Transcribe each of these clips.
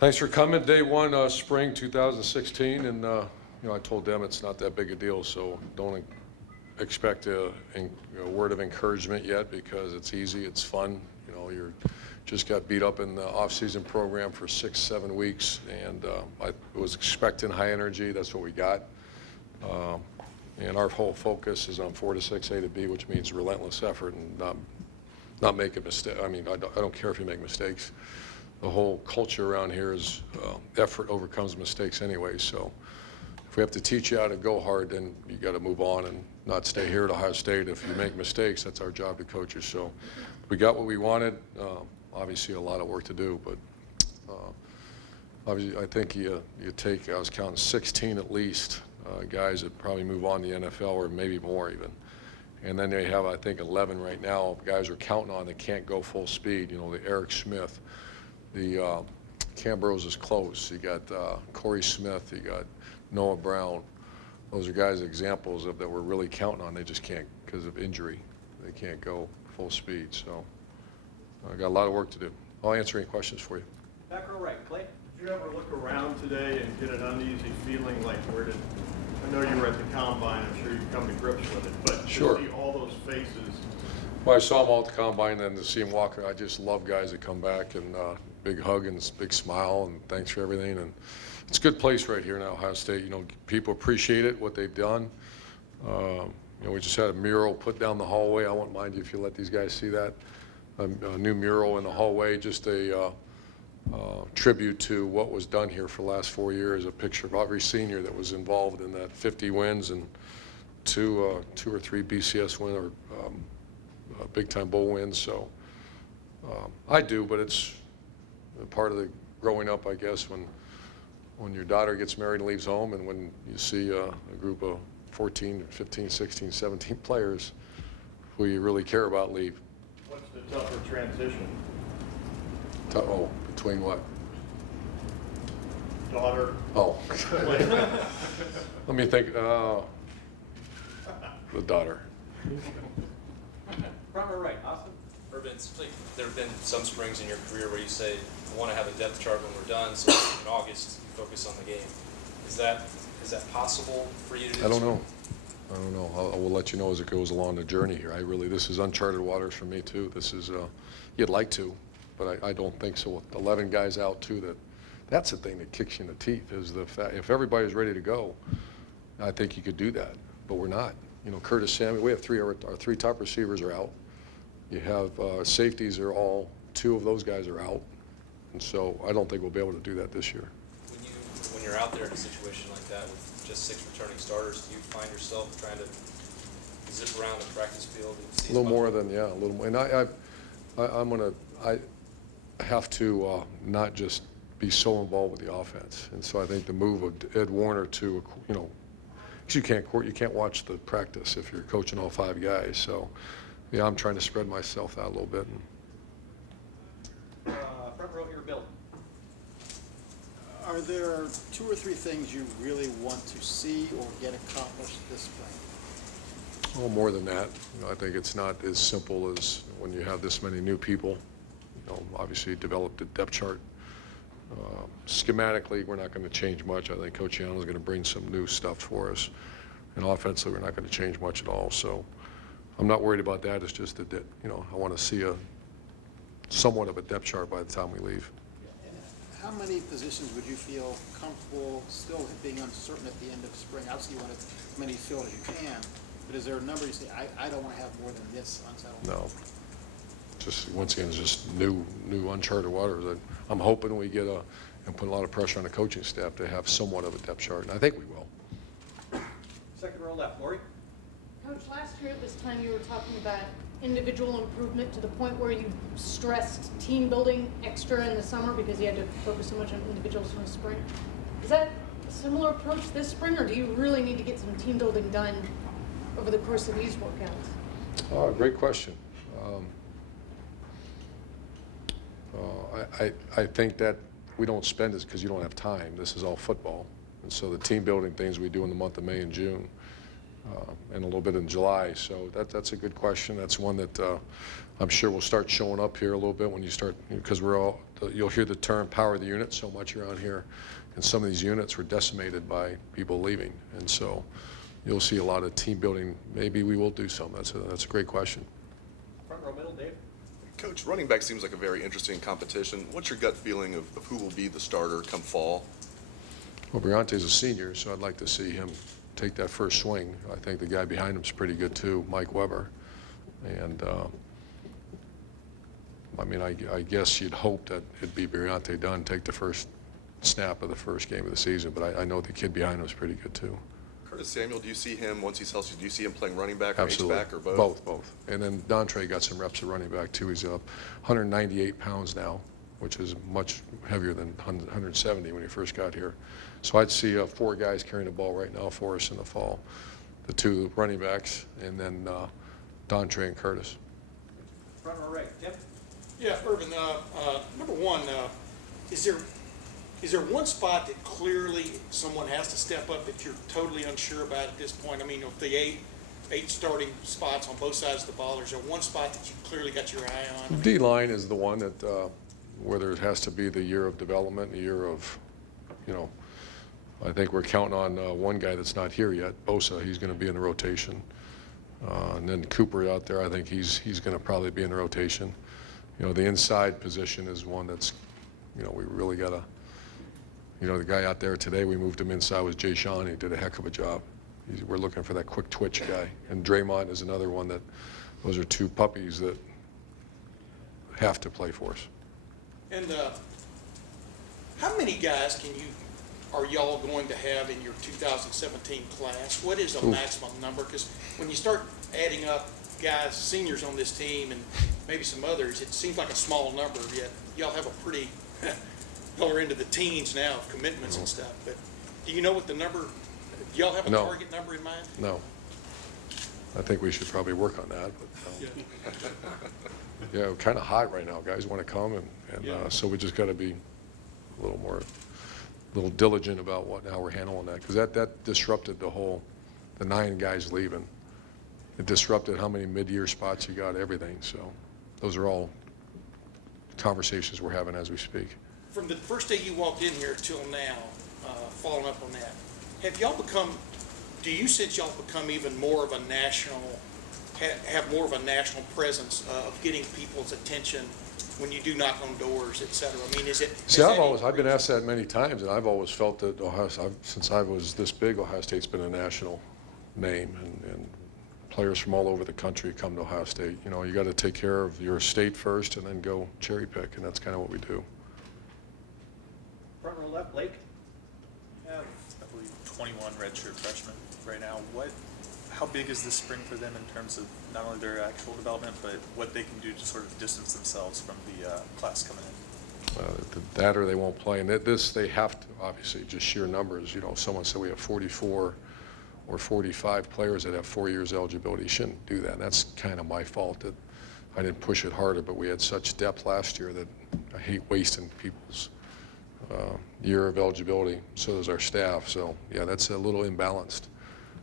Thanks for coming. Day one, spring 2016, and I told them it's not that big a deal, so don't expect a word of encouragement yet because it's easy, it's fun. You're just got beat up in the off-season program for 6-7 weeks, and I was expecting high energy. That's what we got. And our whole focus is on 4 to 6, A to B, which means relentless effort and not make a mistake. I mean, I don't care if you make mistakes. The whole culture around here is effort overcomes mistakes anyway. So if we have to teach you how to go hard, then you got to move on and not stay here at Ohio State. If you make mistakes, that's our job to coach you. So we got what we wanted. Obviously, a lot of work to do, but obviously, I think you take, I was counting 16 at least guys that probably move on to the NFL or maybe more even. And then they have, I think, 11 right now. Guys are counting on that can't go full speed. The Eric Smith. The Cambrose is close. You got Corey Smith. You got Noah Brown. Those are guys, examples of that we're really counting on. They just can't because of injury. They can't go full speed. So I got a lot of work to do. I'll answer any questions for you. Back row right, Clay. Did you ever look around today and get an uneasy feeling like I know you were at the combine. I'm sure you've come to grips with it, but sure. To see all those faces. Well, I saw them all at the combine, and to see them walk, I just love guys that come back and big hug and big smile and thanks for everything. And it's a good place right here in Ohio State. People appreciate it, what they've done. We just had a mural put down the hallway. I won't mind you if you let these guys see that. A new mural in the hallway, just a tribute to what was done here for the last 4 years. A picture of every senior that was involved in that 50 wins and two or three BCS wins or big-time bowl wins. So I do, but it's part of the growing up, I guess, when your daughter gets married and leaves home, and when you see a group of 14, 15, 16, 17 players who you really care about leave. What's the tougher transition? Between what? Daughter. Oh. Let me think. The daughter. Front row right, Austin. Urban, there have been some springs in your career where you say, I want to have a depth chart when we're done, so in August, you focus on the game. Is that possible for you to do? I don't know. I will let you know as it goes along the journey here. This is uncharted waters for me too. This is, you'd like to, but I don't think so. With 11 guys out too, that's the thing that kicks you in the teeth is the fact, if everybody's ready to go, I think you could do that, but we're not. Curtis Samuel, we have our three top receivers are out. You have safeties two of those guys are out. And so I don't think we'll be able to do that this year. When you're out there in a situation like that with just 6 returning starters, do you find yourself trying to zip around the practice field and see? A little more. And I have to not just be so involved with the offense. And so I think the move of Ed Warner to, because you can't watch the practice if you're coaching all 5 guys. So, I'm trying to spread myself out a little bit. Front row here, Bill. Are there 2 or 3 things you really want to see or get accomplished this spring? Oh, more than that. I think it's not as simple as when you have this many new people. Obviously developed a depth chart. Schematically, we're not going to change much. I think Coach Yano is going to bring some new stuff for us. And offensively, we're not going to change much at all. So I'm not worried about that. It's just that, I want to see somewhat of a depth chart by the time we leave. And how many positions would you feel comfortable still being uncertain at the end of spring? Obviously, you want as many filled as you can, but is there a number you say, I don't want to have more than this unsettled? No. Just, once again, it's just new uncharted waters. I'm hoping we get and put a lot of pressure on the coaching staff to have somewhat of a depth chart, and I think we will. Second row left, Lori. Coach, last year at this time you were talking about individual improvement to the point where you stressed team building extra in the summer because you had to focus so much on individuals from the spring. Is that a similar approach this spring, or do you really need to get some team building done over the course of these workouts? Oh, great question. I think that we don't spend this because you don't have time. This is all football. And so the team building things we do in the month of May and June, and a little bit in July. So that's a good question. That's one that I'm sure will start showing up here a little bit when you start, because you'll hear the term power of the unit so much around here, and some of these units were decimated by people leaving, and so you'll see a lot of team building. Maybe we will do some. That's a great question. Front row middle, Dave. Coach, running back seems like a very interesting competition. What's your gut feeling of who will be the starter come fall? Well, Briante's a senior, so I'd like to see him take that first swing. I think the guy behind him's pretty good too, Mike Weber. And I mean, I guess you'd hope that it'd be Briante Dunn take the first snap of the first game of the season, but I know the kid behind him is pretty good too. Curtis Samuel, do you see him, once he's healthy, do you see him playing running back or Absolutely. H-back or both? Both. And then Dontre got some reps of running back too. He's up 198 pounds now, which is much heavier than 170 when he first got here. So I'd see 4 guys carrying the ball right now for us in the fall. The 2 running backs, and then Dontre and Curtis. Front row right, Tim. Yeah, Urban, number one, is there one spot that clearly someone has to step up that you're totally unsure about at this point? I mean, of the eight starting spots on both sides of the ball, is there one spot that you clearly got your eye on? D-line is the one that where there has to be the year of development, a year of, I think we're counting on one guy that's not here yet, Bosa. He's going to be in the rotation. And then Cooper out there, I think he's going to probably be in the rotation. The inside position is one that's, we really got to, the guy out there today, we moved him inside, was Jay Sean. He did a heck of a job. We're looking for that quick twitch guy. And Draymond is another one that, those are 2 puppies that have to play for us. And how many guys are y'all going to have in your 2017 class? What is the maximum number? Because when you start adding up guys, seniors on this team, and maybe some others, it seems like a small number, yet y'all have a pretty, y'all are into the teens now of commitments and stuff. But do you know what the number, do y'all have a No. target number in mind? No. I think we should probably work on that. But, yeah, we're kind of hot right now. Guys want to come, and so we just got to be a little diligent about how we're handling that, because that disrupted the 9 guys leaving. It disrupted how many mid-year spots you got, everything. So those are all conversations we're having as we speak. From the first day you walked in here till now, following up on that, do you sense y'all become even more of a national, have more of a national presence of getting people's attention when you do knock on doors, et cetera? I mean, is it? See, I've been asked that many times, and I've always felt that since I was this big, Ohio State's been a national name, and players from all over the country come to Ohio State. You got to take care of your state first, and then go cherry pick, and that's kind of what we do. Front row left, Blake. I believe 21 redshirt freshmen right now. How big is this spring for them in terms of not only their actual development, but what they can do to sort of distance themselves from the class coming in? That or they won't play. And this, they have to, obviously, just sheer numbers. Someone said we have 44 or 45 players that have 4 years eligibility. You shouldn't do that. And that's kind of my fault that I didn't push it harder, but we had such depth last year that I hate wasting people's year of eligibility. So does our staff. So, yeah, that's a little imbalanced.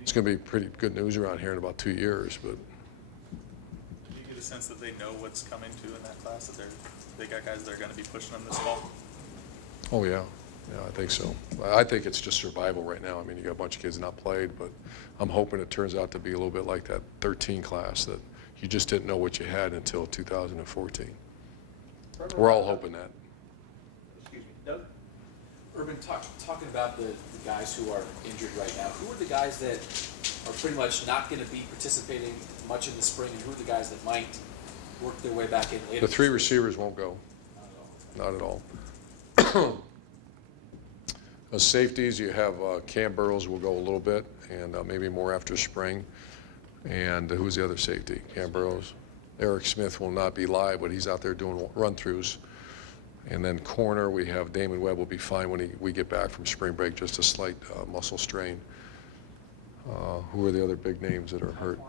It's going to be pretty good news around here in about 2 years. But Do you get a sense that they know what's coming to in that class, that they got guys that are going to be pushing them this fall? oh, yeah. Yeah, I think so. I think it's just survival right now. I mean, you got a bunch of kids not played, but I'm hoping it turns out to be a little bit like that 13 class that you just didn't know what you had until 2014. We're all hoping that. Excuse me, Doug. Urban, talking about the guys who are injured right now, who are the guys that are pretty much not going to be participating much in the spring, and who are the guys that might work their way back in later? The 3 receivers won't go. Not at all. As safeties, you have Cam Burrows will go a little bit, and maybe more after spring. And who's the other safety? Cam Burrows. Eric Smith will not be live, but he's out there doing run-throughs. And then corner, we have Damon Webb will be fine when we get back from spring break, just a slight muscle strain. Who are the other big names that are hurt?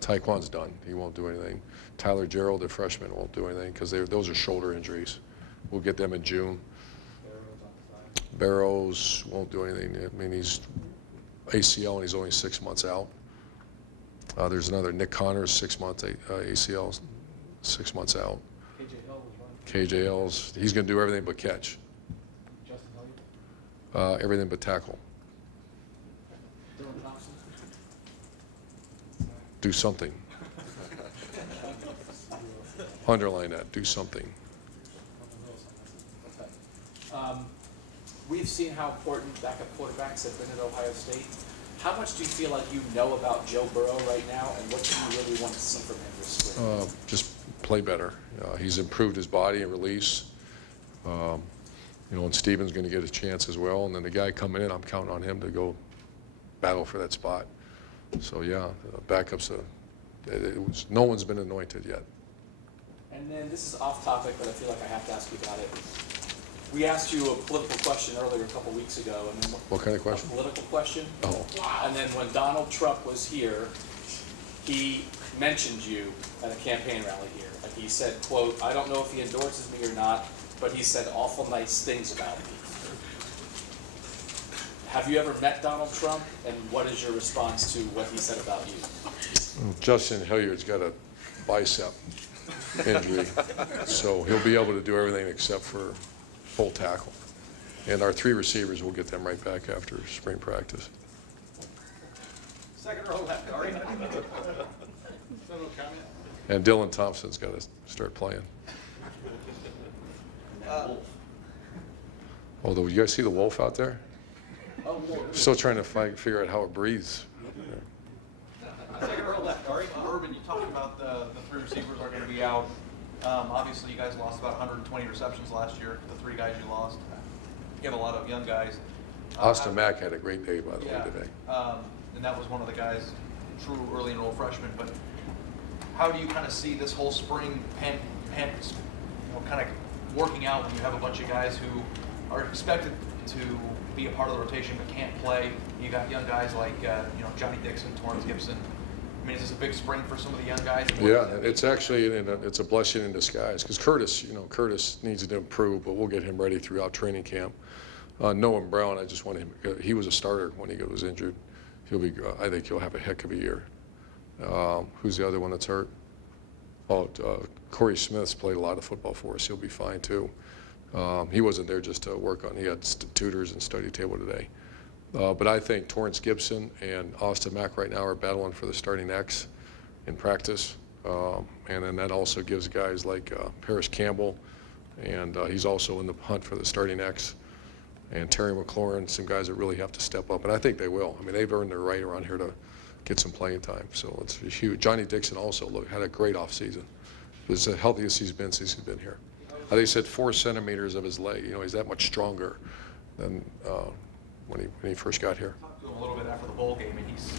Tyquan's done. He won't do anything. Tyler Gerald, the freshman, won't do anything because those are shoulder injuries. We'll get them in June. Barrows won't do anything. I mean, he's ACL and he's only 6 months out. There's another Nick Connors, 6 months ACL, 6 months out. KJL's, he's going to do everything but catch. Everything but tackle. Do something. Underline that, do something. We've seen how important backup quarterbacks have been at Ohio State. How much do you feel like you know about Joe Burrow right now, and what do you really want to see from him this spring? Just play better. He's improved his body and release. You know, and Steven's going to get a chance as well. And then the guy coming in, I'm counting on him to go battle for that spot. So yeah, backups. No one's been anointed yet. And then this is off topic, but I feel like I have to ask you about it. We asked you a political question earlier a couple weeks ago, and then What kind of question? a political question. Oh, And then when Donald Trump was here, he mentioned you at a campaign rally here. Like he said, quote, "I don't know if he endorses me or not, but he said awful nice things about me." Have you ever met Donald Trump, and what is your response to what he said about you? Justin Hilliard's got a bicep injury, so he'll be able to do everything except for full tackle. And our 3 receivers, we'll get them right back after spring practice. Second row left, Ari. No comment? And Dylan Thompson's got to start playing. Although, you guys see the wolf out there? Still trying to figure out how it breathes. Second row left, Ari. Urban, you talked about the 3 receivers are going to be out. Obviously, you guys lost about 120 receptions last year, the 3 guys you lost. You have a lot of young guys. Austin Mack had a great day, by the Yeah, way, today. and that was one of the guys, true early enrolled freshman. But how do you kind of see this whole spring kind of working out when you have a bunch of guys who are expected to be a part of the rotation but can't play? You got young guys like Johnny Dixon, Torrance Gibson. I mean, is this a big spring for some of the young guys? Yeah, it's actually it's a blessing in disguise because Curtis needs to improve, but we'll get him ready throughout training camp. Noah Brown, I just want him. He was a starter when he was injured. He'll be. I think he'll have a heck of a year. Who's the other one that's hurt? Oh, Corey Smith's played a lot of football for us. He'll be fine too. He wasn't there just to work on. He had tutors and study table today. But I think Torrance Gibson and Austin Mack right now are battling for the starting X in practice. And then that also gives guys like Paris Campbell, and he's also in the hunt for the starting X, and Terry McLaurin, some guys that really have to step up. And I think they will. I mean, they've earned their right around here to get some playing time. So it's huge. Johnny Dixon also had a great offseason. He was the healthiest he's been since he's been here. I think he said 4 centimeters of his leg. You know, he's that much stronger than when he first got here. Talked to him a little bit after the bowl game, and he's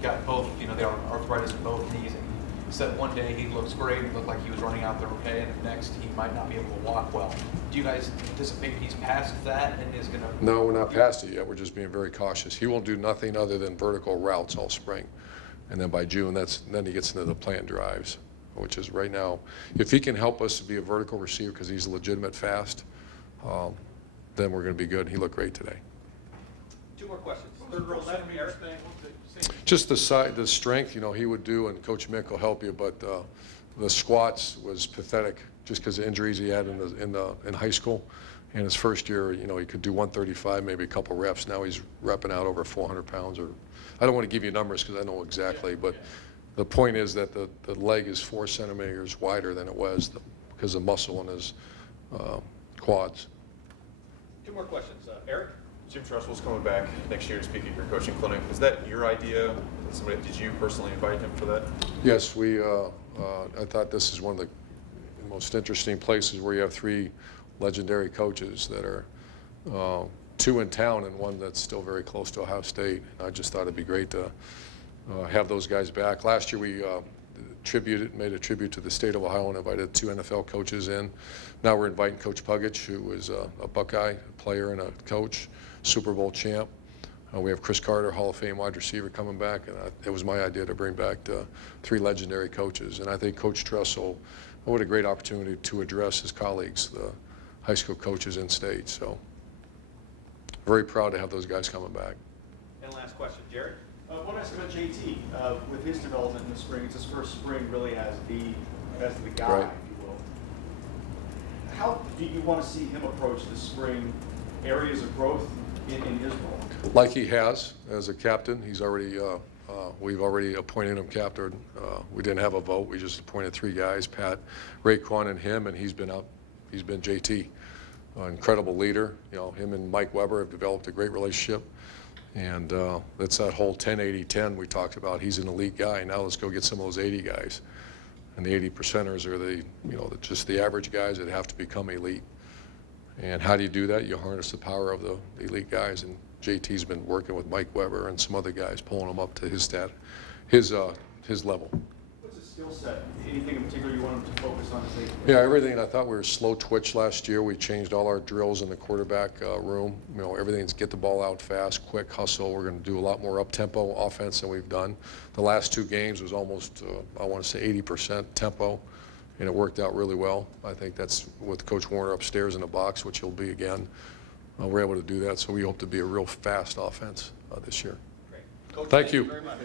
got both, the arthritis in both knees. And he said one day he looks great, he looked like he was running out there okay, and the next he might not be able to walk well. Do you guys anticipate he's past that and is going to? No, we're not past it yet. We're just being very cautious. He will do nothing other than vertical routes all spring. And then by June, then he gets into the plant drives, which is right now. If he can help us to be a vertical receiver because he's legitimate fast, then we're going to be good. He looked great today. 2 more questions. Third row left, Eric. Just the strength, he would do, and Coach Mick will help you, but the squats was pathetic just because of injuries he had in high school. And his first year, he could do 135, maybe a couple reps. Now he's repping out over 400 pounds. Or I don't want to give you numbers because I know exactly, but the point is that the leg is 4 centimeters wider than it was because of muscle in his quads. 2 more questions. Eric? Jim Trustwell's coming back next year to speak at your coaching clinic. Is that your idea? Did you personally invite him for that? Yes, I thought this is one of the most interesting places where you have 3 legendary coaches that are 2 in town and one that's still very close to Ohio State. I just thought it'd be great to have those guys back. Last year we made a tribute to the state of Ohio and invited 2 NFL coaches in. Now we're inviting Coach Puggich, who is a Buckeye player and a coach, Super Bowl champ. We have Chris Carter, Hall of Fame wide receiver, coming back, and it was my idea to bring back 3 legendary coaches. And I think Coach Tressel, what a great opportunity to address his colleagues, the high school coaches in state. So very proud to have those guys coming back. And last question, Jared? I want to ask about JT. With his development in the spring, it's his first spring really as the guy, Right. if you will. How do you want to see him approach the spring areas of growth in his role? Like he has as a captain. He's already, we've already appointed him captain. We didn't have a vote. We just appointed 3 guys, Pat, Raekwon, and him, and he's been JT. Incredible leader. You know, him and Mike Weber have developed a great relationship. And that's that whole 10-80-10 we talked about. He's an elite guy. Now let's go get some of those 80 guys. And the 80 percenters are the, you know, just the average guys that have to become elite. And how do you do that? You harness the power of the elite guys. And JT's been working with Mike Weber and some other guys, pulling them up to his level. What's his skill set? Anything in particular you want him to focus on? Yeah, everything. I thought we were slow twitch last year. We changed all our drills in the quarterback room. You know, everything's get the ball out fast, quick hustle. We're going to do a lot more up-tempo offense than we've done. The last 2 games was almost, I want to say 80% tempo, and it worked out really well. I think that's with Coach Warner upstairs in the box, which he'll be again. We're able to do that, so we hope to be a real fast offense this year. Coach, Thank you. very much.